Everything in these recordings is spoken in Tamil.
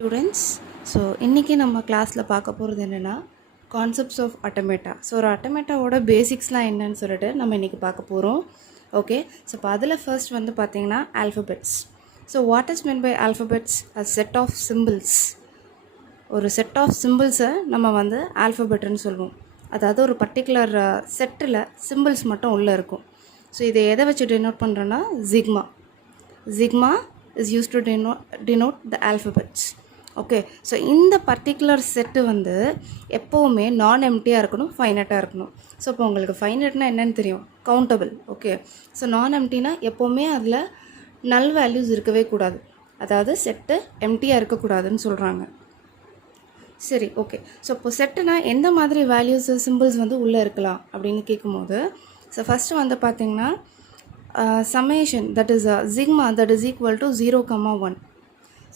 ஸ்டூடெண்ட்ஸ், ஸோ இன்றைக்கி நம்ம கிளாஸில் பார்க்க போகிறது என்னென்னா கான்செப்ட்ஸ் ஆஃப் அட்டமேட்டா. ஸோ ஒரு அட்டமேட்டாவோட பேசிக்ஸ்லாம் என்னன்னு சொல்லிட்டு நம்ம இன்றைக்கி பார்க்க போகிறோம். ஓகே, ஸோ இப்போ அதில் ஃபர்ஸ்ட் வந்து பார்த்திங்கன்னா alphabets. So what is mean by alphabets? A set of symbols. ஒரு செட் ஆஃப் சிம்பிள்ஸை நம்ம வந்து ஆல்ஃபபெட்னு சொல்லுவோம். அதாவது ஒரு பர்டிகுலர் செட்டில் சிம்பிள்ஸ் மட்டும் உள்ளே இருக்கும். ஸோ இதை எதை வச்சு டினோட் பண்ணுறோன்னா sigma. Sigma is use to denote the alphabets. Okay, so இந்த பர்டிகுலர் செட்டு வந்து எப்போவுமே நான் எம்டியாக இருக்கணும், ஃபைனட்டாக இருக்கணும். ஸோ இப்போ உங்களுக்கு ஃபைனட்னா என்னென்னு தெரியும், கவுண்டபிள். ஓகே, ஸோ நான் எம்டினா எப்போவுமே அதில் நல் வேல்யூஸ் இருக்கவே கூடாது, அதாவது செட்டு எம்டியாக இருக்கக்கூடாதுன்னு சொல்கிறாங்க. சரி, ஓகே. ஸோ இப்போ செட்டுனா எந்த மாதிரி வேல்யூஸ் சிம்பிள்ஸ் வந்து உள்ளே இருக்கலாம் அப்படின்னு கேட்கும்போது, ஸோ ஃபஸ்ட்டு வந்து பார்த்திங்கன்னா summation, that is sigma, that is equal to 0,1.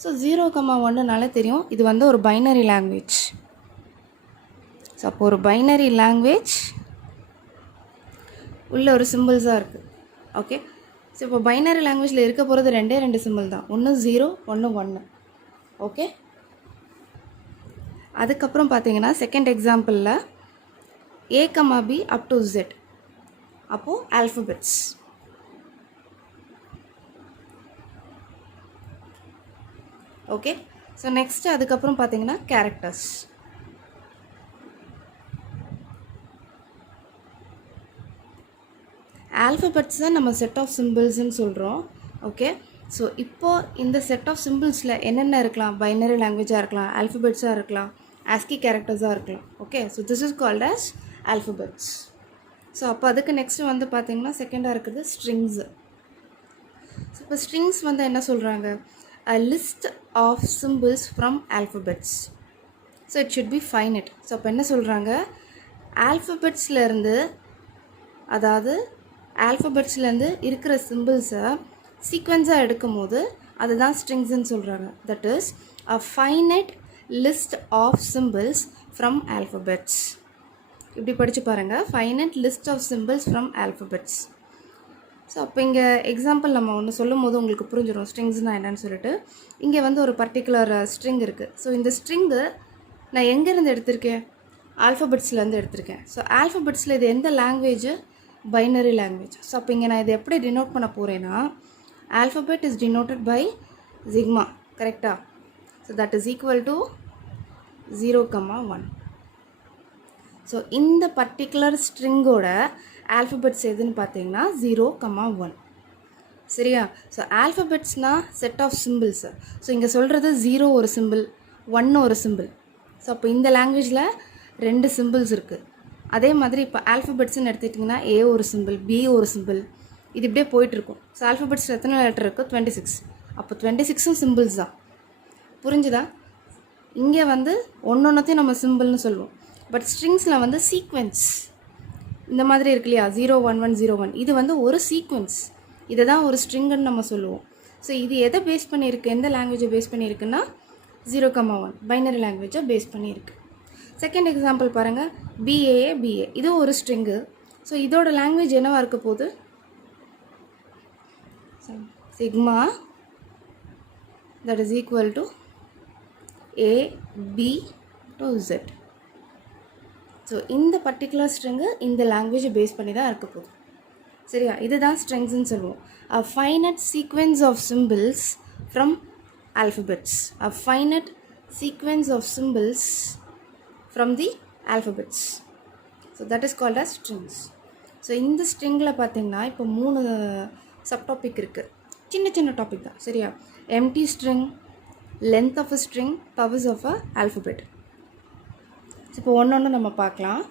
So 0,1னால தெரியும் இது வந்து ஒரு பைனரி லாங்குவேஜ். ஸோ அப்போ ஒரு பைனரி லாங்குவேஜ் உள்ள ஒரு சிம்பிள்ஸாக இருக்குது. ஓகே, ஸோ இப்போ பைனரி லாங்குவேஜில் இருக்க போகிறது ரெண்டு சிம்பிள் தான், ஒன்று 0, ஒன்று 1. ஓகே, அதுக்கப்புறம் பார்த்தீங்கன்னா செகண்ட் எக்ஸாம்பிளில் A, B up to Z, அப்போது ஆல்ஃபபெட்ஸ். ஓகே, ஸோ நெக்ஸ்ட்டு அதுக்கப்புறம் பார்த்தீங்கன்னா கேரக்டர்ஸ். ஆல்ஃபபெட்ஸை நம்ம செட் ஆஃப் சிம்பிள்ஸ்ன்னு சொல்கிறோம். ஓகே, ஸோ இப்போது இந்த செட் ஆஃப் சிம்பிள்ஸில் என்னென்ன இருக்கலாம், பைனரி லாங்குவேஜாக இருக்கலாம், ஆல்ஃபபெட்ஸாக இருக்கலாம், ஆஸ்கி கேரக்டர்ஸாக இருக்கலாம். Okay, so this is called as alphabets. So அப்போ அதுக்கு நெக்ஸ்ட்டு வந்து பார்த்திங்கன்னா செகண்டாக இருக்குது ஸ்ட்ரிங்ஸு. ஸோ இப்போ ஸ்ட்ரிங்ஸ் வந்து என்ன சொல்கிறாங்க, a list of symbols from alphabets. So it should be finite. So அப்போ என்ன சொல்கிறாங்க, ஆல்ஃபபெட்ஸ்லேருந்து, அதாவது ஆல்ஃபபெட்ஸ்லேருந்து இருக்கிற சிம்பிள்ஸை சீக்வென்ஸாக எடுக்கும் போது அதுதான் ஸ்ட்ரிங்ஸ்ன்னு சொல்கிறாங்க. That is a finite list of symbols from alphabets. இப்படி படித்து பாருங்கள், finite list of symbols from alphabets. So அப்போ இங்கே எக்ஸாம்பிள் நம்ம ஒன்று சொல்லும் போது உங்களுக்கு புரிஞ்சிடும் ஸ்ட்ரிங்ஸ்னால் என்னன்னு சொல்லிட்டு. இங்கே வந்து ஒரு பர்டிகுலர் ஸ்ட்ரிங் இருக்குது. ஸோ இந்த ஸ்ட்ரிங்கு நான் எங்கேருந்து எடுத்திருக்கேன், ஆல்ஃபபெட்ஸ்லேருந்து எடுத்திருக்கேன். ஸோ ஆல்ஃபபெட்ஸில் இது எந்த லாங்குவேஜ், பைனரி லாங்குவேஜ். ஸோ அப்போ இங்கே நான் இதை எப்படி டினோட் பண்ண போகிறேன்னா, alphabet is denoted by sigma, கரெக்டாக. So that is equal to 0,1. So இந்த பர்டிகுலர் ஸ்ட்ரிங்கோட ஆல்ஃபபெட்ஸ் எதுன்னு பார்த்தீங்கன்னா 0,1. சரியா? ஸோ ஆல்ஃபபெட்ஸ்னால் செட் ஆஃப் சிம்பிள்ஸு. ஸோ இங்கே சொல்கிறது 0 ஒரு சிம்பிள், 1 ஒரு சிம்பிள். ஸோ அப்போ இந்த லாங்குவேஜில் 2 சிம்பிள்ஸ் இருக்குது. அதே மாதிரி இப்போ ஆல்ஃபபெட்ஸ்ன்னு எடுத்துக்கிட்டிங்கன்னா A ஒரு சிம்பிள், B ஒரு சிம்பிள், இது இப்படியே போயிட்டுருக்கும். ஸோ ஆல்ஃபபெட்ஸில் எத்தனை லெட்டர் இருக்குது, 26. அப்போ 26ம் சிம்பிள்ஸ் தான். புரிஞ்சுதா? இங்கே வந்து ஒன்றொன்றையும் நம்ம சிம்பிள்னு சொல்லுவோம். பட் ஸ்ட்ரிங்ஸில் வந்து சீக்வென்ஸ் இந்த மாதிரி இருக்கு இல்லையா, 01101, இது வந்து ஒரு சீக்வென்ஸ். இதை தான் ஒரு ஸ்ட்ரிங்குன்னு நம்ம சொல்லுவோம். ஸோ இது எதை பேஸ் பண்ணியிருக்கு, எந்த லாங்குவேஜை பேஸ் பண்ணியிருக்குன்னா 0,1 பைனரி லாங்குவேஜை பேஸ் பண்ணியிருக்கு. செகண்ட் எக்ஸாம்பிள் பாருங்கள், BA, இது ஒரு ஸ்ட்ரிங்கு. ஸோ இதோட லாங்குவேஜ் என்னவாக இருக்க போகுது, sigma, that is equal to A, B to Z. So இந்த பர்டிகுலர் ஸ்ட்ரிங்கு இந்த லாங்குவேஜை பேஸ் பண்ணி தான் இருக்க போகுது. சரியா? இதுதான் ஸ்ட்ரிங்ஸ்ன்னு சொல்லுவோம். A finite sequence of symbols from alphabets. A finite sequence of symbols from the alphabets. So that is called as strings. So இந்த ஸ்ட்ரிங்கில் பார்த்தீங்கன்னா இப்போ 3 சப்டாபிக் இருக்குது. சின்ன டாபிக் தான். சரியா? Empty string, length of a string, powers of a alphabet. இப்போ ஒன்று நம்ம பார்க்கலாம்.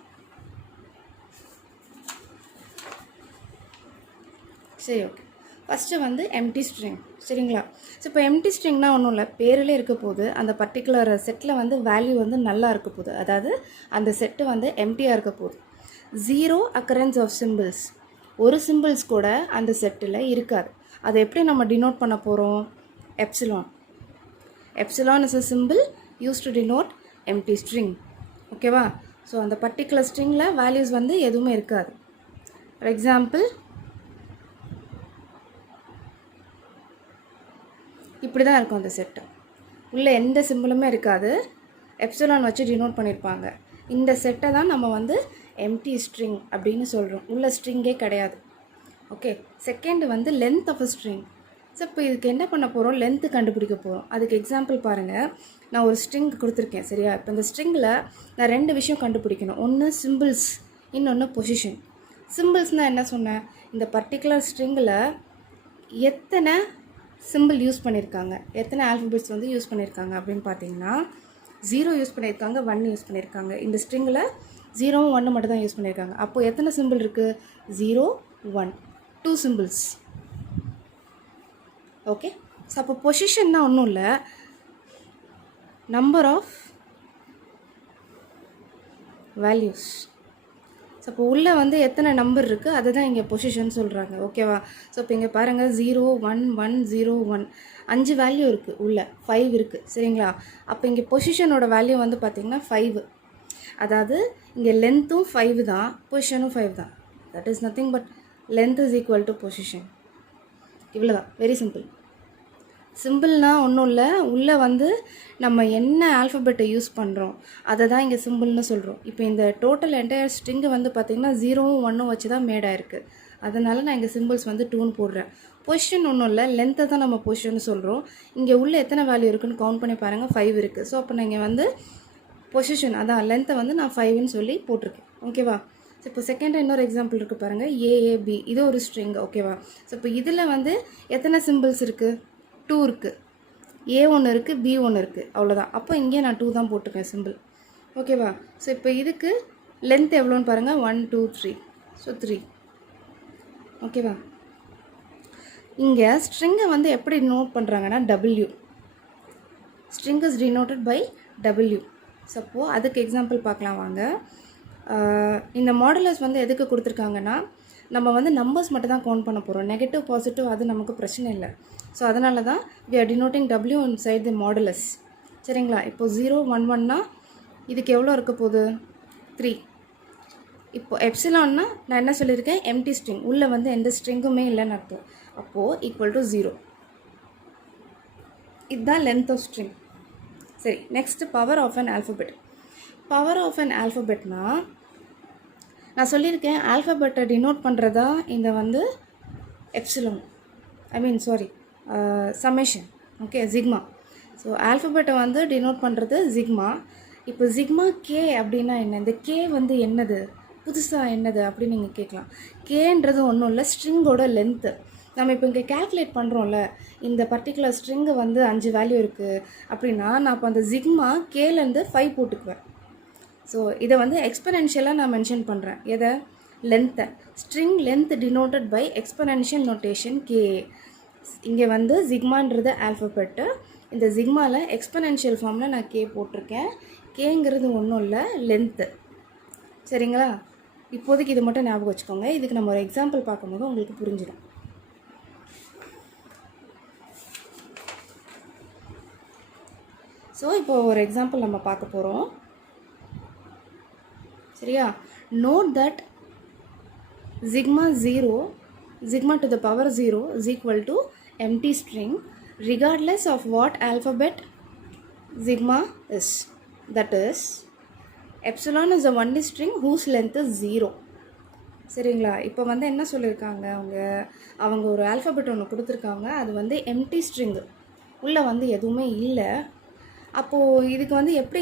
சரி, ஓகே. ஃபஸ்ட்டு வந்து எம்டி ஸ்ட்ரிங். சரிங்களா? ஸோ இப்போ எம்டி ஸ்ட்ரிங்னால் ஒன்றும் இல்லை, பேரிலே இருக்க போது அந்த பர்டிகுலர் செட்டில் வந்து வேல்யூ வந்து நல்லா இருக்க போகுது, அதாவது அந்த செட்டு வந்து எம்டியாக இருக்க போகுது. 0 அக்கரன்ஸ் ஆஃப் சிம்பிள்ஸ், ஒரு சிம்பிள்ஸ் கூட அந்த செட்டில் இருக்காது. அதை எப்படி நம்ம டினோட் பண்ண போகிறோம், epsilon. Epsilon is a symbol use to denote empty string. ஓகேவா? ஸோ அந்த பர்டிகுலர் ஸ்ட்ரிங்கில் வேல்யூஸ் வந்து எதுவுமே இருக்காது. ஃபார் எக்ஸாம்பிள் இப்படி தான் இருக்கும் அந்த செட்டு. உள்ளே எந்த சிம்பிளுமே இருக்காது, எப்சிலான் வச்சு டினோட் பண்ணியிருப்பாங்க. இந்த செட்டை தான் நம்ம வந்து எம்டி ஸ்ட்ரிங் அப்படின்னு சொல்கிறோம். உள்ள ஸ்ட்ரிங்கே கிடையாது. ஓகே, செகண்ட் வந்து length of a string. So இப்போ இதுக்கு என்ன பண்ண போகிறோம், லென்த்து கண்டுபிடிக்க போகிறோம். அதுக்கு எக்ஸாம்பிள் பாருங்கள், நான் ஒரு ஸ்ட்ரிங் கொடுத்துருக்கேன் சரியா. இப்போ இந்த ஸ்ட்ரிங்கில் நான் 2 விஷயம் கண்டுபிடிக்கணும். ஒன்று சிம்பிள்ஸ், இன்னொன்று பொசிஷன். சிம்பிள்ஸ்னால் என்ன சொன்னேன், இந்த பர்டிகுலர் ஸ்ட்ரிங்கில் எத்தனை சிம்பிள் யூஸ் பண்ணியிருக்காங்க, எத்தனை ஆல்ஃபபெட்ஸ் வந்து யூஸ் பண்ணியிருக்காங்க அப்படின்னு பார்த்தீங்கன்னா 0 யூஸ் பண்ணியிருக்காங்க, 1 யூஸ் பண்ணியிருக்காங்க. இந்த ஸ்ட்ரிங்கில் 0வும் 1 மட்டும் தான் யூஸ் பண்ணியிருக்காங்க. அப்போது எத்தனை சிம்பிள் இருக்குது, 0 1 2 சிம்பிள்ஸ். ஓகே, ஸோ அப்போ பொசிஷன்னா ஒன்றும் இல்லை, நம்பர் ஆஃப் வேல்யூஸ். ஸோ இப்போ உள்ளே வந்து எத்தனை நம்பர் இருக்குது அதை தான் இங்கே பொசிஷன் சொல்கிறாங்க. ஓகேவா. ஸோ இப்போ இங்கே பாருங்கள் 0 1 1 0 1 5 வேல்யூ இருக்குது, உள்ளே 5 இருக்குது சரிங்களா. அப்போ இங்கே பொசிஷனோட வேல்யூ வந்து பார்த்திங்கன்னா 5. அதாவது இங்கே லென்த்தும் 5 தான், பொசிஷனும் 5 தான். That is nothing but length is equal to position. இவ்வளோ தான், வெரி சிம்பிள். சிம்பிள்னால் ஒன்றும் இல்லை, உள்ளே வந்து நம்ம என்ன ஆல்ஃபபெட்டை யூஸ் பண்ணுறோம் அதை தான் இங்கே சிம்பிள்னு சொல்கிறோம். இப்போ இந்த டோட்டல் என்டையர் ஸ்ட்ரிங்கு வந்து பார்த்திங்கன்னா 0வும் 1ம் வச்சு தான் மேடாயிருக்கு. அதனால் நான் இங்கே சிம்பிள்ஸ் வந்து 2ன்னு போடுறேன். பொசிஷன் ஒன்றும் இல்லை, லென்த்தை தான் நம்ம பொசிஷன் சொல்கிறோம். இங்கே உள்ளே எத்தனை வேல்யூ இருக்குன்னு கவுண்ட் பண்ணி பாருங்கள், 5 இருக்குது. ஸோ அப்போ நான் இங்கே வந்து பொசிஷன் அதான் லென்த்தை வந்து நான் 5ன்னு சொல்லி போட்டிருக்கேன். ஓகேவா. ஸோ இப்போ செகண்டாக இன்னொரு எக்ஸாம்பிள் இருக்குது பாருங்கள், ஏஏபி. இது ஒரு ஸ்ட்ரிங். ஓகேவா. ஸோ இப்போ இதில் வந்து எத்தனை சிம்பிள்ஸ் இருக்குது, 2 இருக்குது. ஏ ஒன்று இருக்குது, பி ஒன்று இருக்குது, அவ்வளோதான். அப்போ இங்கே நான் 2 தான் போட்டிருக்கேன் சிம்பிள். ஓகேவா. ஸோ இப்போ இதுக்கு லென்த் எவ்வளோன்னு பாருங்கள், 1 2 3. ஸோ 3. ஓகேவா. இங்கே ஸ்ட்ரிங்கை வந்து எப்படி நோட் பண்ணுறாங்கன்னா W. String is denoted by W. Suppose அதுக்கு எக்ஸாம்பிள் பார்க்கலாம் வாங்க. இந்த மாடுலஸ் வந்து எதுக்கு கொடுத்துருக்காங்கன்னா, நம்ம வந்து நம்பர்ஸ் மட்டும் தான் கவுண்ட் பண்ண போகிறோம். நெகட்டிவ் பாசிட்டிவ் அது நமக்கு பிரச்சனை இல்லை. ஸோ அதனால தான் we are denoting W inside the modulus. சரிங்களா. இப்போ 0 1 1னா இதுக்கு எவ்வளோ இருக்க போகுது, 3. இப்போ எப்சிலான்னா நான் என்ன சொல்லியிருக்கேன், எம்டி ஸ்ட்ரிங், உள்ளே வந்து எந்த ஸ்ட்ரிங்குமே இல்லைன்னு அர்த்தம். அப்போது ஈக்குவல் டு 0. இதுதான் லென்த் ஆஃப் ஸ்ட்ரிங். சரி, next power of an alphabet. Power of an ஆல்ஃபபெட்னா நான் சொல்லியிருக்கேன், ஆல்ஃபபெட்டை டினோட் பண்ணுறதா இந்த வந்து epsilon, summation. Okay, sigma. So ஆல்ஃபபெட்டை வந்து டினோட் பண்ணுறது ஜிக்மா. இப்போ ஜிக்மா கே அப்படின்னா என்ன, இந்த கே வந்து என்னது, புதுசாக என்னது அப்படின்னு நீங்கள் கேட்கலாம். கேன்றது ஒன்றும் இல்லை, ஸ்ட்ரிங்கோட லென்த்து. நம்ம இப்போ இங்கே கேல்குலேட் பண்ணுறோம்ல, இந்த பர்டிகுலர் ஸ்ட்ரிங்கு வந்து 5 வேல்யூ இருக்குது அப்படின்னா நான் இப்போ அந்த ஜிக்மா கேலேருந்து 5 போட்டுக்குவேன். ஸோ இதை வந்து எக்ஸ்பெனென்ஷியலாக நான் மென்ஷன் பண்ணுறேன். எதை, லென்த்தை. String length denoted by exponential notation K. இங்கே வந்து ஜிக்மான்றது ஆல்ஃபபெட்டு, இந்த ஜிக்மாவில் எக்ஸ்பெனென்ஷியல் ஃபார்மில் நான் கே போட்டிருக்கேன். கேங்கிறது ஒன்றும் இல்லை, லென்த்து. சரிங்களா. இப்போதைக்கு இது மட்டும் ஞாபகம் வச்சுக்கோங்க. இதுக்கு நம்ம ஒரு எக்ஸாம்பிள் பார்க்கும்போது உங்களுக்கு புரிஞ்சிடும். ஸோ இப்போ ஒரு எக்ஸாம்பிள் நம்ம பார்க்க போகிறோம் சரியா. Note that sigma 0, sigma to the power 0 is equal to empty string regardless of what alphabet sigma is. That is, epsilon is a only string whose length is 0. சரிங்களா. இப்போ வந்து என்ன சொல்லியிருக்காங்க, அவங்க ஒரு ஆல்ஃபபெட் ஒன்று கொடுத்துருக்காங்க, அது வந்து எம்டி ஸ்ட்ரிங்கு, உள்ளே வந்து எதுவுமே இல்லை. அப்போது இதுக்கு வந்து எப்படி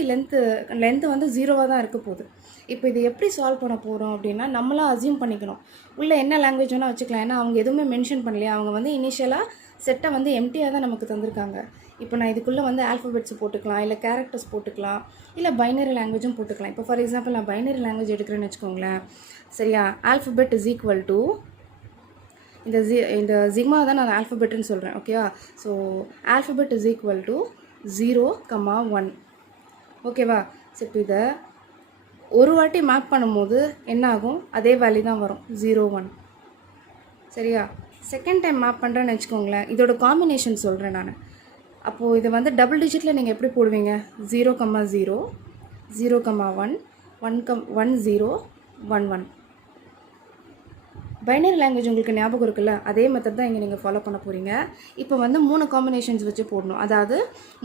லென்த்து வந்து 0வாக தான் இருக்க போகுது. இப்போ இது எப்படி சால்வ் பண்ண போகிறோம் அப்படின்னா, நம்மளாம் அசியூம் பண்ணிக்கணும், உள்ளே என்ன லாங்குவேஜ் வேணால் வச்சுக்கலாம். ஏன்னா அவங்க எதுவுமே மென்ஷன் பண்ணலையா, அவங்க வந்து இனிஷியலாக செட்டை வந்து எம்டியாக தான் நமக்கு தந்திருக்காங்க. இப்போ நான் இதுக்குள்ளே வந்து ஆல்ஃபபெட்ஸ் போட்டுக்கலாம், இல்லை கேரக்டர்ஸ் போட்டுக்கலாம், இல்லை பைனரி லாங்குவேஜும் போட்டுக்கலாம். இப்போ ஃபார் எக்ஸாம்பிள் நான் பைனரி லாங்குவேஜ் எடுக்கிறேன்னு வச்சுக்கோங்களேன் சரியா. ஆல்ஃபபெட் இஸ் ஈக்குவல் டு இந்த ஜிக்மா தான் நான் ஆல்ஃபபெட்டுன்னு சொல்கிறேன். ஓகேவா. So alphabet is equal to 0, 1. ஓகேவா. ஸோ இப்போ இதை ஒரு வாட்டி மேப் பண்ணும்போது என்ன ஆகும், அதே வேல்யூ தான் வரும், 0 1. சரியா. செகண்ட் டைம் மேப் பண்ணுறேன்னு வச்சுக்கோங்களேன், இதோட காம்பினேஷன் சொல்கிறேன் நான். அப்போது இதை வந்து டபுள் டிஜிட்டில் நீங்கள் எப்படி போடுவீங்க, 0, 0, 0, 1, 1, 0, 1, 1. பைனரி லாங்குவேஜ் உங்களுக்கு ஞாபகம் இருக்குல்ல, அதே மெத்தட் தான் இங்கே நீங்கள் ஃபாலோ பண்ண போகிறீங்க. இப்போ வந்து 3 காம்பினேஷன்ஸ் வச்சு போடணும், அதாவது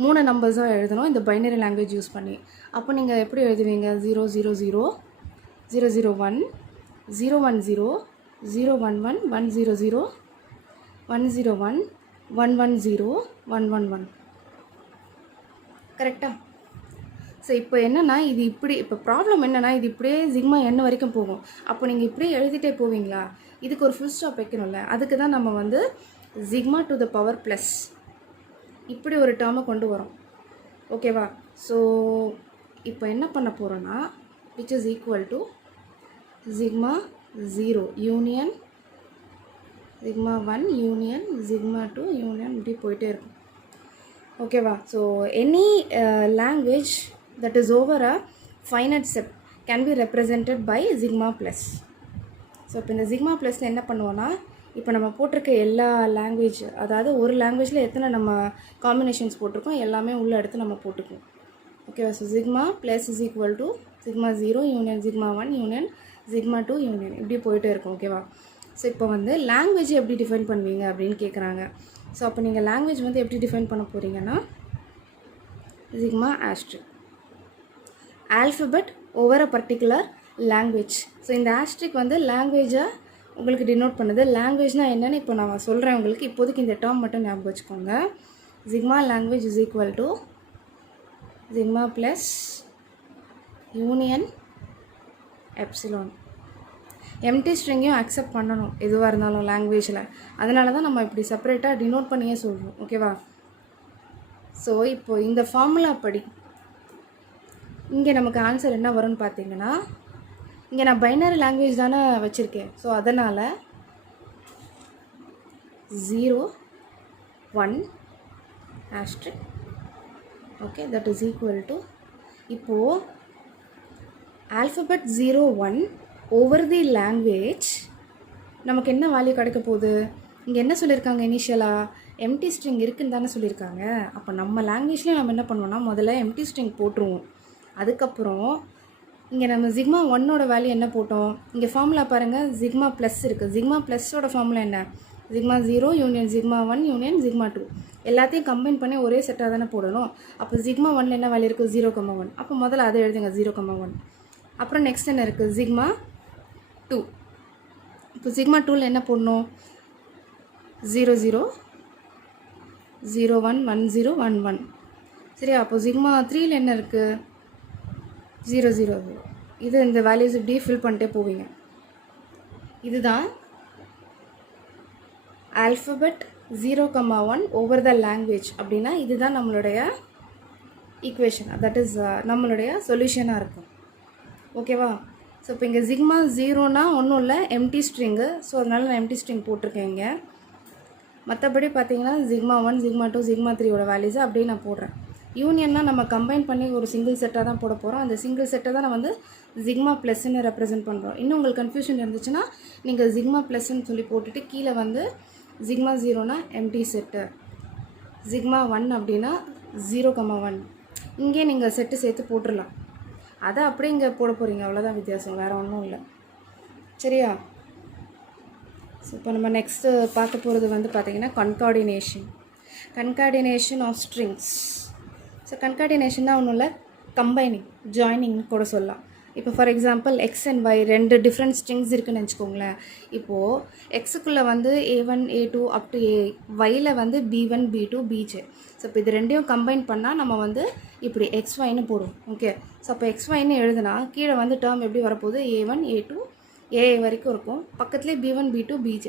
3 நம்பர்ஸாக எழுதணும் இந்த பைனரி லாங்குவேஜ் யூஸ் பண்ணி. அப்போ நீங்கள் எப்படி எழுதுவீங்க? 000 001 010 011 100 101 110 111. கரெக்டாக? ஸோ இப்போ என்னென்னா இது இப்படி, இப்போ ப்ராப்ளம் என்னென்னா இது இப்படியே சிக்மா n வரைக்கும் போகும். அப்போ நீங்கள் இப்படியே எழுதிட்டே போவீங்களா? இதுக்கு ஒரு ஃபுல் ஸ்டாப் வைக்கணும்ல, அதுக்கு தான் நம்ம வந்து sigma to the power plus இப்படி ஒரு டேர்மை கொண்டு வரோம். ஓகேவா? ஸோ இப்போ என்ன பண்ண போகிறோன்னா which is equal to sigma 0 union sigma 1 union sigma 2 union இப்படி போயிட்டே இருக்கும். ஓகேவா? So any language that is over a finite set can be represented by sigma plus. So இப்போ இந்த சிக்மா ப்ளஸில் என்ன பண்ணுவோன்னா, இப்போ நம்ம போட்டிருக்க எல்லா லாங்குவேஜ், அதாவது ஒரு லாங்குவேஜில் எத்தனை நம்ம காம்பினேஷன்ஸ் போட்டிருக்கோம் எல்லாமே உள்ள எடுத்து நம்ம போட்டுக்குவோம். ஓகேவா? So sigma plus is equal to sigma 0 union sigma 1 union sigma 2 union இப்படி போயிட்டே இருக்கும். ஓகேவா? ஸோ இப்போ வந்து லாங்குவேஜ் எப்படி டிஃபைன் பண்ணுவீங்க அப்படின்னு கேட்குறாங்க. ஸோ அப்போ நீங்கள் லாங்குவேஜ் வந்து எப்படி டிஃபைன் பண்ண போகிறீங்கன்னா sigma ஆஸ்ட்ரிக் alphabet over a particular language. So இந்த ஆஸ்ட்ரிக் வந்து லாங்குவேஜை உங்களுக்கு டினோட் பண்ணுது. லாங்குவேஜ்னால் என்னென்னு இப்போ நான் சொல்கிறேன் உங்களுக்கு. இப்போதைக்கு இந்த டேர்ம் மட்டும் ஞாபகம் வச்சுக்கோங்க. Sigma language is equal to sigma plus union epsilon. Empty ஸ்ட்ரிங்கையும் அக்செப்ட் பண்ணணும் எதுவாக இருந்தாலும் லாங்குவேஜில். அதனால தான் நம்ம இப்படி செப்பரேட்டாக டினோட் பண்ணியே சொல்கிறோம். ஓகேவா? ஸோ இப்போ இந்த ஃபார்முலா படி இங்கே நமக்கு ஆன்சர் என்ன வரும்னு பார்த்தீங்கன்னா, இங்கே நான் பைனரி லாங்குவேஜ் தானே வச்சுருக்கேன். ஸோ அதனால் 0 1 ஆஸ்ட்ரிக். Okay, that is equal to இப்போது ஆல்ஃபபெட் 01 ஓவர் தி லாங்குவேஜ் நமக்கு என்ன வேல்யூ கிடைக்க போகுது? இங்கே என்ன சொல்லியிருக்காங்க? இனிஷியலாக எம்டி ஸ்ட்ரிங் இருக்குன்னு தானே சொல்லியிருக்காங்க. அப்போ நம்ம லாங்குவேஜ்லேயும் நம்ம என்ன பண்ணுவோம்னா முதல்ல எம்டி ஸ்ட்ரிங் போட்டுருவோம். அதுக்கப்புறம் இங்கே நம்ம சிக்மா 1ஓட வேல்யூ என்ன போட்டோம்? இங்கே ஃபார்முலா பாருங்கள், சிக்மா ப்ளஸ் இருக்குது. சிக்மா ப்ளஸோட ஃபார்முலா என்ன? Sigma 0 union sigma 1 union sigma 2 எல்லாத்தையும் கம்பைன் பண்ணி ஒரே செட்டாக தானே போடணும். அப்போ சிக்மா 1 என்ன வேல்யூ இருக்குது? 0,1. அப்போ முதல்ல அதை எழுதுங்க 0,1. அப்புறம் நெக்ஸ்ட் என்ன இருக்குது? சிக்மா 2. இப்போ சிக்மா 2ல் என்ன போடணும்? 00 01 10 11. சரியா? அப்போ சிக்மா 3ல் என்ன இருக்குது? 000. இது இந்த வேல்யூஸ் இப்படி ஃபில் பண்ணிட்டே போவீங்க. இதுதான் ஆல்ஃபபெட் 0,1 ஓவர் த லாங்குவேஜ் அப்படின்னா இதுதான் நம்மளுடைய ஈக்குவேஷன். தட் இஸ் நம்மளுடைய சொல்யூஷனாக இருக்கும். ஓகேவா? ஸோ இப்போ இங்கே சிக்மா 0னா ஒன்றும் இல்லை, எம்டி ஸ்ட்ரிங்கு. ஸோ அதனால நான் எம்டி ஸ்ட்ரிங் போட்டிருக்கேன் இங்கே. மற்றபடி பார்த்தீங்கன்னா சிக்மா 1 சிக்மா 2 சிக்மா 3ஓட வேல்யூஸை அப்படியே நான் போடுறேன். யூனியன்னா நம்ம கம்பைன் பண்ணி ஒரு சிங்கிள் செட்டாக தான் போட போகிறோம். அந்த சிங்கிள் செட்டை தான் நான் வந்து சிக்மா ப்ளஸ்ன்னு ரெப்ரசென்ட் பண்ணுறோம். இன்னும் உங்களுக்கு கன்ஃபியூஷன் இருந்துச்சுன்னா நீங்கள் சிக்மா ப்ளஸ்ன்னு சொல்லி போட்டுட்டு கீழே வந்து சிக்மா 0னா எம்டி செட்டு, சிக்மா 1 அப்படின்னா 0,1 இங்கே நீங்கள் செட்டு சேர்த்து போட்டுடலாம். அதை அப்படியே இங்கே போட போகிறீங்க, அவ்வளோதான் வித்தியாசம், வேறு ஒன்றும் இல்லை. சரியா? ஸோ இப்போ நம்ம நெக்ஸ்ட்டு பார்க்க போகிறது வந்து பார்த்திங்கன்னா கன்கார்டினேஷன் ஆஃப் ஸ்ட்ரிங்ஸ். ஸோ கன்கார்டினேஷன்னா ஒன்றும் இல்லை, கம்பைனிங், ஜாயினிங்னு கூட சொல்லலாம். இப்போ for example x and y 2 different strings இருக்குதுன்னு வச்சுக்கோங்களேன். இப்போது எக்ஸுக்குள்ளே வந்து A1 A2 up to A, while வந்து B1 B2 BJ. ஸோ இப்போ இது ரெண்டையும் கம்பைன் பண்ணால் நம்ம வந்து இப்படி XYன்னு போடுவோம். ஓகே, ஸோ அப்போ XYன்னு எழுதுனா கீழே வந்து டேர்ம் எப்படி வரப்போகுது? A1 A2 AA வரைக்கும் இருக்கும். பக்கத்துலேயே B1 B2 BJ.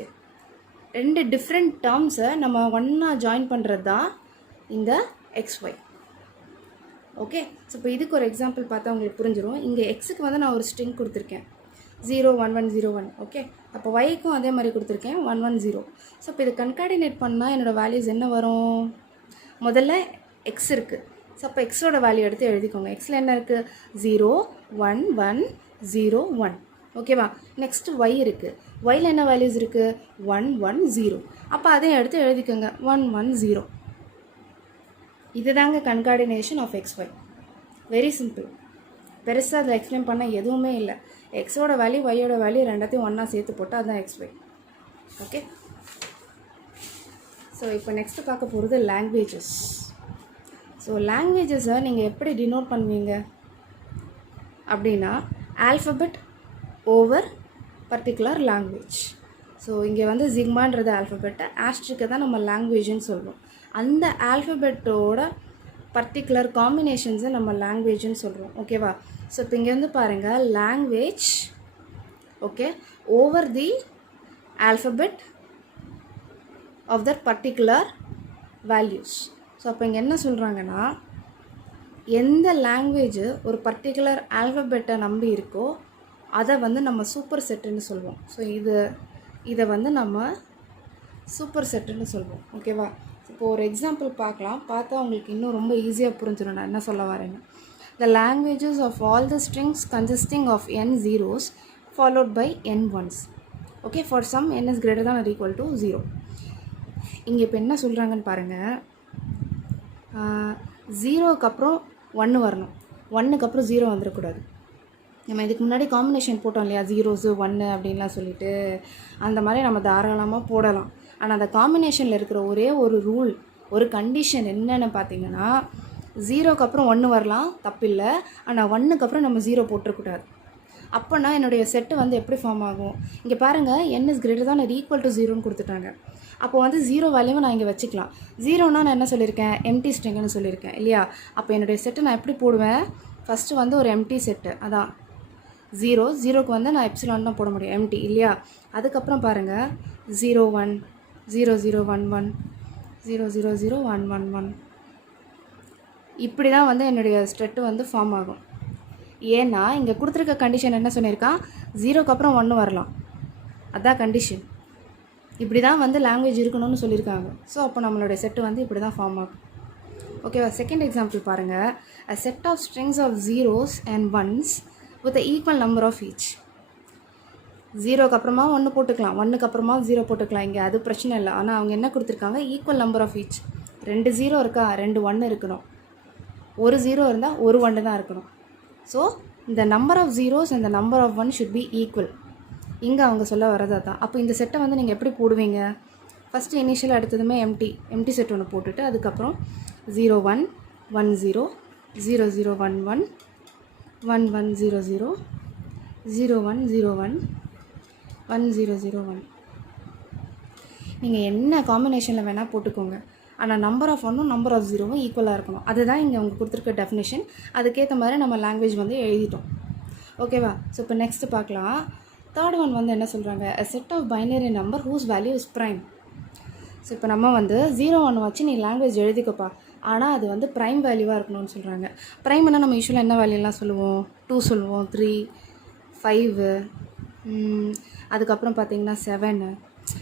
2 டிஃப்ரெண்ட் டேர்ம்ஸை நம்ம ஒன்றா ஜாயின் பண்ணுறது தான் இந்த XY. ஓகே, ஸோ இப்போ இதுக்கு ஒரு எக்ஸாம்பிள் பார்த்தா உங்களுக்கு புரிஞ்சிடும். இங்கே எக்ஸுக்கு வந்து நான் ஒரு ஸ்ட்ரிங் கொடுத்துருக்கேன் 01101. ஓகே, அப்போ ஒய்க்கும் அதே மாதிரி கொடுத்துருக்கேன் 110. ஸோ இப்போ இது கன்கார்டினேட் பண்ணால் என்னோடய வேல்யூஸ் என்ன வரும்? முதல்ல எக்ஸ் இருக்குது. ஸோ அப்போ எக்ஸோட வேல்யூ எடுத்து எழுதிக்கோங்க. எக்ஸில் என்ன இருக்குது? 0 1 1 0 1. ஓகேவா? நெக்ஸ்ட்டு ஒய் இருக்குது. ஒயில் என்ன வேல்யூஸ் இருக்குது? 1 1 0. அப்போ அதையும் எடுத்து எழுதிக்கோங்க 1 1 0. இதுதாங்க concatenation of XY. Very simple. பெருசாக அதில் எக்ஸ்பிளைன் பண்ண எதுவுமே இல்லை. எக்ஸோட வேல்யூ ஒய்யோட வேல்யூ ரெண்டாத்தையும் ஒன்றா சேர்த்து போட்டால் அதுதான் XY. ஓகே, ஸோ இப்போ நெக்ஸ்ட்டு பார்க்க போகிறது லாங்குவேஜஸ். ஸோ லாங்குவேஜஸை நீங்கள் எப்படி டினோட் பண்ணுவீங்க அப்படின்னா alphabet over particular language. So இங்கே வந்து ஜிக்மான்றது ஆல்ஃபபெட்டை, ஆஸ்ட்ரிக்கை தான் நம்ம லாங்குவேஜ்னு சொல்கிறோம். அந்த ஆல்ஃபபெட்டோட பர்டிகுலர் காம்பினேஷன்ஸை நம்ம லாங்குவேஜ்னு சொல்கிறோம். ஓகேவா? ஸோ இப்போ இங்கே வந்து பாருங்கள், language okay over the alphabet of that particular values. So அப்போ இங்கே என்ன சொல்கிறாங்கன்னா, எந்த லாங்குவேஜ் ஒரு பர்டிகுலர் ஆல்ஃபபெட்டை நம்பி இருக்கோ அதை வந்து நம்ம சூப்பர் செட்டுன்னு சொல்லுவோம். ஸோ இதை வந்து நம்ம சூப்பர் செட்டுன்னு சொல்லுவோம். ஓகேவா? இப்போ ஒரு எக்ஸாம்பிள் பார்க்கலாம், பார்த்தா உங்களுக்கு இன்னும் ரொம்ப ஈஸியாக புரிஞ்சிடும் நான் என்ன சொல்ல வரேன்னு. The languages of all the strings consisting of n zeros followed by n ones. Okay, for some n is greater than or equal to 0. இங்கே இப்போ என்ன சொல்கிறாங்கன்னு பாருங்கள், 0க்கு அப்புறம் 1 வரணும், 1க்கு அப்புறம் 0 வந்துடக்கூடாது. நம்ம இதுக்கு முன்னாடி காம்பினேஷன் போட்டோம் இல்லையா, 0s 1 அப்படின்லாம் சொல்லிட்டு, அந்த மாதிரி நம்ம தாராளமாக போடலாம். ஆனால் அந்த காம்பினேஷனில் இருக்கிற ஒரே ஒரு ரூல், ஒரு கண்டிஷன் என்னென்னு பார்த்தீங்கன்னா, 0க்கு அப்புறம் 1 வரலாம் தப்பில்லை, ஆனால் 1க்கு அப்புறம் நம்ம 0 போட்டுறக்கூடாது. அப்போனா என்னுடைய செட்டு வந்து எப்படி ஃபார்ம் ஆகும்? இங்கே பாருங்கள், n is greater than or equal to 0ன்னு கொடுத்துட்டாங்க. அப்போ வந்து 0 வேல்யூவை நான் இங்கே வச்சுக்கலாம். 0னா நான் என்ன சொல்லியிருக்கேன், எம்டி ஸ்ட்ரிங்னு சொல்லியிருக்கேன் இல்லையா? அப்போ என்னுடைய செட்டு நான் எப்படி போடுவேன், ஃபஸ்ட்டு வந்து ஒரு எம்டி செட்டு, அதான் 0க்கு வந்து நான் எப்சிலான் தான் போட முடியும், எம்டி இல்லையா? அதுக்கப்புறம் பாருங்கள், 0 1 0 0 1 1 0 0 0 1 1 1 இப்படி தான் வந்து என்னுடைய செட்டு வந்து ஃபார்ம் ஆகும். ஏன்னா இங்கே கொடுத்துருக்க கண்டிஷன் என்ன சொல்லியிருக்கான், 0க்கு அப்புறம் 1 வரலாம், அதான் கண்டிஷன். இப்படி தான் வந்து லாங்குவேஜ் இருக்கணும்னு சொல்லியிருக்காங்க. ஸோ அப்போ நம்மளுடைய செட்டு வந்து இப்படி தான் ஃபார்ம் ஆகும். ஓகேவா? செகண்ட் எக்ஸாம்பிள் பாருங்கள், a set of strings of zeros and ones with an equal number of each. 0க்கு அப்புறமா 1 போட்டுக்கலாம், 1க்கு அப்புறமா 0 போட்டுக்கலாம், இங்கே அது பிரச்சனை இல்லை. ஆனால் அவங்க என்ன கொடுத்துருக்காங்க, ஈக்குவல் நம்பர் ஆஃப் ஈச். 2 0 இருக்கா, 2 1 இருக்கணும். ஒரு 0 இருந்தால் ஒரு 1 தான் இருக்கணும். ஸோ இந்த நம்பர் ஆஃப் ஜீரோஸ் இந்த number of 1 should be equal. இங்கே அவங்க சொல்ல வரதா தான். அப்போ இந்த செட்டை வந்து நீங்கள் எப்படி போடுவீங்க, ஃபஸ்ட்டு இனிஷியல் எடுத்ததுமே எம்டி செட் ஒன்று போட்டுட்டு அதுக்கப்புறம் 0 1 1 0 0 0 1 1 1 1 0 0 0 1 0 1 1 0 0 1. நீங்கள் என்ன காம்பினேஷனில் வேணால் போட்டுக்கோங்க, ஆனால் நம்பர் ஆஃப் 1ம் நம்பர் ஆஃப் 0வும் ஈக்குவலாக இருக்கணும். அதுதான் இங்கே அவங்க கொடுத்துருக்க டெஃபினேஷன். அதுக்கேற்ற மாதிரி நம்ம லாங்குவேஜ் வந்து எழுதிட்டோம். ஓகேவா? ஸோ இப்போ நெக்ஸ்ட்டு பார்க்கலாம். தேர்ட் ஒன் வந்து என்ன சொல்கிறாங்க, a set of binary number whose value is prime. So இப்போ நம்ம வந்து 0 1 வச்சு நீ லாங்குவேஜ் எழுதிக்கப்பா, ஆனால் அது வந்து ப்ரைம் வேல்யூவாக இருக்கணும்னு சொல்கிறாங்க. ப்ரைம்னா நம்ம யூஸ்வலாக என்ன வேல்யூலாம் சொல்லுவோம், 2 சொல்லுவோம், 3 5 அதுக்கப்புறம் பார்த்திங்கன்னா 7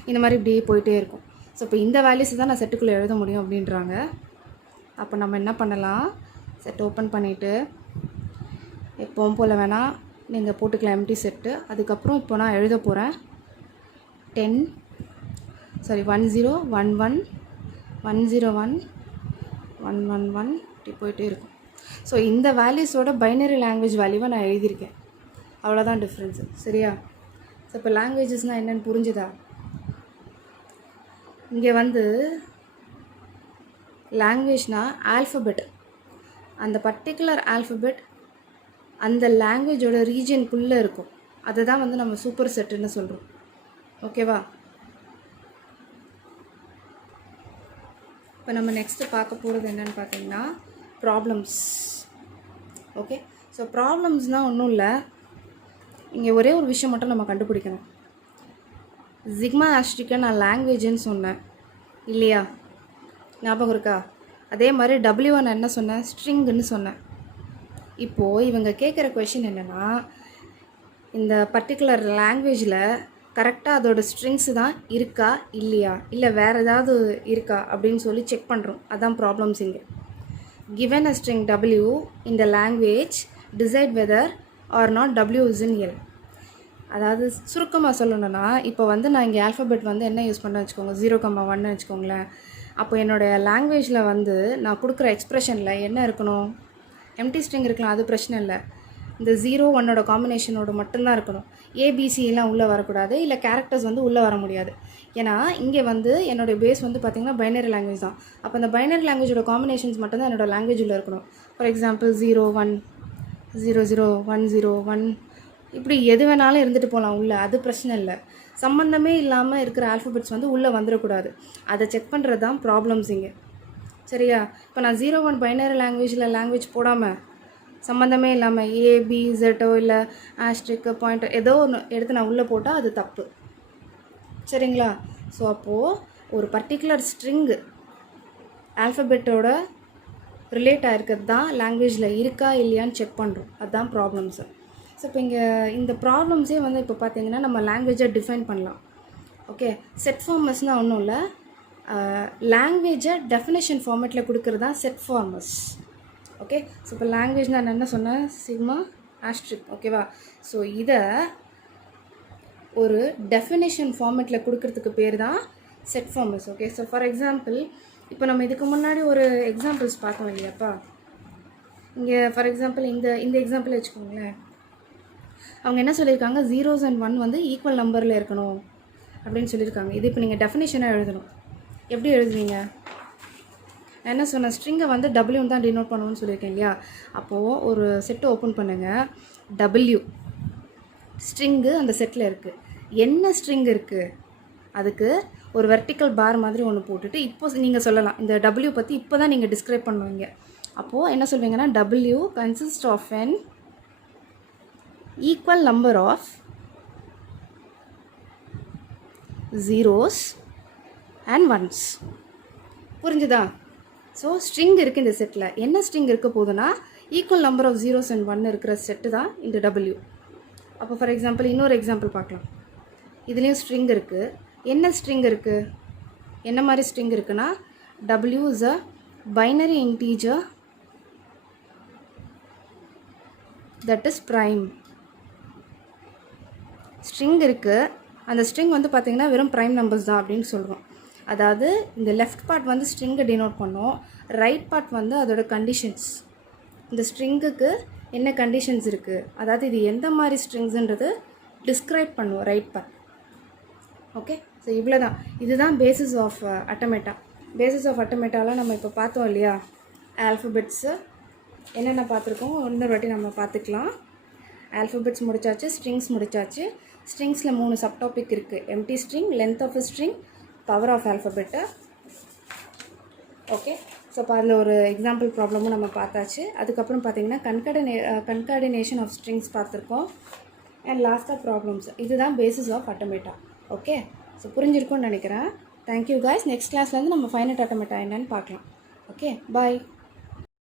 இந்த மாதிரி இப்படி போயிட்டே இருக்கும். ஸோ இப்போ இந்த வேல்யூஸ் தான் நான் செட்டுக்குள்ளே எழுத முடியும் அப்படின்றாங்க. அப்போ நம்ம என்ன பண்ணலாம், செட் ஓப்பன் பண்ணிவிட்டு எப்போவும் போல் வேணால் நீங்கள் போட்டுக்கலாம் எம்டி செட்டு. அதுக்கப்புறம் இப்போ நான் எழுத போகிறேன் 10 1 0 1 1 1 0 1 1 1 1 இப்படி போயிட்டே இருக்கும். ஸோ இந்த வேல்யூஸோட பைனரி லாங்குவேஜ் வேல்யூவை நான் எழுதியிருக்கேன், அவ்வளோதான் டிஃப்ரென்ஸு. சரியா? ஸோ இப்போ லாங்குவேஜஸ்னால் என்னென்னு புரிஞ்சுதா? இங்கே வந்து லாங்குவேஜ்னால் ஆல்ஃபபெட், அந்த பர்டிகுலர் ஆல்ஃபபெட் அந்த லாங்குவேஜோட ரீஜனுக்குள்ளே இருக்கும், அதை தான் வந்து நம்ம சூப்பர் செட்டுன்னு சொல்கிறோம். ஓகேவா? இப்போ நம்ம நெக்ஸ்ட்டு பார்க்க போகிறது என்னென்னு பார்த்தீங்கன்னா ப்ராப்ளம்ஸ். ஓகே, ஸோ ப்ராப்ளம்ஸ்னால் ஒன்றும் இல்லை, இங்கே ஒரே ஒரு விஷயம் மட்டும் நம்ம கண்டுபிடிக்கணும். ஜிக்மா ஆஸ்ட்ரிக்கை நான் லாங்குவேஜ்னு சொன்னேன் இல்லையா, ஞாபகம் இருக்கா? அதே மாதிரி W1 என்ன சொன்னேன், ஸ்ட்ரிங்குன்னு சொன்னேன். இப்போது இவங்க கேட்குற கொஷின் என்னென்னா, இந்த பர்டிகுலர் லாங்குவேஜில் கரெக்டாக அதோட ஸ்ட்ரிங்ஸு தான் இருக்கா இல்லையா, இல்லை வேறு ஏதாவது இருக்கா அப்படின்னு சொல்லி செக் பண்ணுறோம். அதான் ப்ராப்ளம்ஸ் இங்கே. given a string W in the language decide whether or not W is in L. அதாவது சுருக்கமாக சொல்லணும்னா, இப்போ வந்து நான் இங்கே ஆல்ஃபபெட் வந்து என்ன யூஸ் பண்ண வச்சுக்கோங்க, 0 1 வச்சுக்கோங்களேன். அப்போ என்னோடய லாங்குவேஜில் வந்து நான் கொடுக்குற எக்ஸ்ப்ரெஷனில் என்ன இருக்கணும், எம்டி ஸ்ட்ரிங் இருக்கலாம், அது பிரச்சனை இல்லை. இந்த 0 1ஓட காம்பினேஷனோட மட்டும்தான் இருக்கணும். ஏபிசிலாம் உள்ளே வரக்கூடாது, இல்லை கேரக்டர்ஸ் வந்து உள்ளே வர முடியாது. ஏன்னா இங்கே வந்து என்னோடய பேஸ் வந்து பார்த்திங்கன்னா பைனரி லாங்குவேஜ் தான். அப்போ அந்த பைனரி லாங்குவேஜோட காம்பினேஷன்ஸ் மட்டும்தான் என்னோடய லாங்குவேஜ் உள்ள இருக்கணும். ஃபார் எக்ஸாம்பிள் 0 1 0 0 1 0 1 இப்படி எது வேணாலும் இருந்துட்டு போகலாம் உள்ளே, அது பிரச்சனை இல்லை. சம்மந்தமே இல்லாமல் இருக்கிற ஆல்ஃபபெட்ஸ் வந்து உள்ளே வந்துடக்கூடாது. அதை செக் பண்ணுறது தான் ப்ராப்ளம்ஸ் இங்கே. சரியா? இப்போ நான் 0 1 பைனரி லாங்குவேஜ் போடாமல் சம்மந்தமே இல்லாமல் ஏபிசெட்டோ இல்லை ஆஸ்ட்ரிக்கு பாயிண்ட் ஏதோ ஒன்று எடுத்து நான் உள்ளே போட்டால் அது தப்பு. சரிங்களா? ஸோ அப்போது ஒரு பர்டிகுலர் ஸ்ட்ரிங்கு ஆல்ஃபபெட்டோட ரிலேட் ஆகிருக்கிறது தான் லாங்குவேஜில் இருக்கா இல்லையான்னு செக் பண்ணுறோம். அதுதான் ப்ராப்ளம்ஸு. ஸோ இப்போ இங்கே இந்த ப்ராப்ளம்ஸே வந்து இப்போ பார்த்தீங்கன்னா நம்ம லாங்குவேஜை டிஃபைன் பண்ணலாம். ஓகே, செட் ஃபார்மஸ்னால் ஒன்றும் இல்லை, லாங்குவேஜை டெஃபினேஷன் ஃபார்மேட்டில் கொடுக்குறது தான் செட் ஃபார்மஸ். ஓகே, ஸோ இப்போ லாங்குவேஜ் நான் என்ன சொன்னேன், சிக்மா ஆஸ்ட்ரிக். ஓகேவா? ஸோ இதை ஒரு டெஃபினேஷன் ஃபார்மேட்டில் கொடுக்கறதுக்கு பேர் தான் set formers. Okay, so for example இப்போ நம்ம இதுக்கு முன்னாடி ஒரு எக்ஸாம்பிள்ஸ் பார்த்தோம் இல்லையாப்பா. இங்கே ஃபார் எக்ஸாம்பிள் இந்த எக்ஸாம்பிள் வச்சுக்கோங்களேன். அவங்க என்ன சொல்லியிருக்காங்க, 0s and 1 வந்து ஈக்குவல் நம்பரில் இருக்கணும் அப்படின்னு சொல்லியிருக்காங்க. இது இப்போ நீங்கள் டெஃபினேஷனாக எழுதணும். எப்படி எழுதுவீங்க? நான் என்ன சொன்னேன், ஸ்ட்ரிங்கை வந்து டபிள்யூன்னு தான் டினோட் பண்ணணும்னு சொல்லியிருக்கேன் இல்லையா. அப்போது ஒரு செட்டை ஓப்பன் பண்ணுங்கள், டபிள்யூ ஸ்ட்ரிங்கு அந்த செட்டில் இருக்குது. என்ன ஸ்ட்ரிங் இருக்குது, அதுக்கு ஒரு வெர்டிக்கல் பார் மாதிரி ஒன்று போட்டுட்டு இப்போ நீங்கள் சொல்லலாம், இந்த டபிள்யூ பற்றி இப்போ தான் நீங்கள் டிஸ்கிரைப் பண்ணுவீங்க. அப்போது என்ன சொல்வீங்கன்னா, W consist of an equal number of zeros and ones. புரிஞ்சுதா? ஸோ ஸ்ட்ரிங் இருக்குது இந்த செட்டில். என்ன ஸ்ட்ரிங் இருக்க போகுதுன்னா, equal number of 0s and 1 இருக்கிற செட்டு தான் இந்த டபிள்யூ. அப்போ ஃபார் எக்ஸாம்பிள் இன்னொரு எக்ஸாம்பிள் பார்க்கலாம். இதுலேயும் ஸ்ட்ரிங் இருக்குது. என்ன ஸ்ட்ரிங் இருக்குது, என்ன மாதிரி ஸ்ட்ரிங் இருக்குன்னா, W is a binary integer that is prime. String இருக்குது, அந்த ஸ்ட்ரிங் வந்து பார்த்திங்கன்னா வெறும் ப்ரைம் நம்பர்ஸ் தான் அப்படின்னு சொல்கிறோம். அதாவது இந்த லெஃப்ட் பார்ட் வந்து ஸ்ட்ரிங்கை டினோட் பண்ணோம், ரைட் பார்ட் வந்து அதோட கண்டிஷன்ஸ். இந்த ஸ்ட்ரிங்குக்கு என்ன கண்டிஷன்ஸ் இருக்குது, அதாவது இது எந்த மாதிரி ஸ்ட்ரிங்ஸுன்றது டிஸ்கிரைப் பண்ணுவோம் ரைட் பார்ட். ஓகே, ஸோ இவ்வளோ தான். இதுதான் பேசிஸ் ஆஃப் அட்டமேட்டா. பேசிஸ் ஆஃப் அட்டமேட்டாலாம் நம்ம இப்போ பார்த்தோம் இல்லையா. ஆல்ஃபபெட்ஸு என்னென்ன பார்த்துருக்கோம் இன்னொரு வாட்டி நம்ம பார்த்துக்கலாம். ஆல்ஃபபெட்ஸ் முடிச்சாச்சு, ஸ்ட்ரிங்ஸ் முடிச்சாச்சு. ஸ்ட்ரிங்ஸில் 3 சப்டாபிக் இருக்குது. Empty string, length of string, power of alphabet. Okay, so இப்போ அதில் ஒரு எக்ஸாம்பிள் ப்ராப்ளமும் நம்ம பார்த்தாச்சு. அதுக்கப்புறம் பார்த்திங்கன்னா கன்கார்டினேஷன் ஆஃப் ஸ்ட்ரிங்ஸ் பார்த்துருக்கோம். அண்ட் லாஸ்ட்டாக ப்ராப்ளம்ஸ். இதுதான் basis of automata. Okay, so புரிஞ்சிருக்கும்னு நினைக்கிறேன். Thank you guys. நெக்ஸ்ட் கிளாஸ்லேருந்து நம்ம ஃபைனைட் அட்டமேட்டா என்னன்னு பார்க்கலாம். ஓகே, பாய்.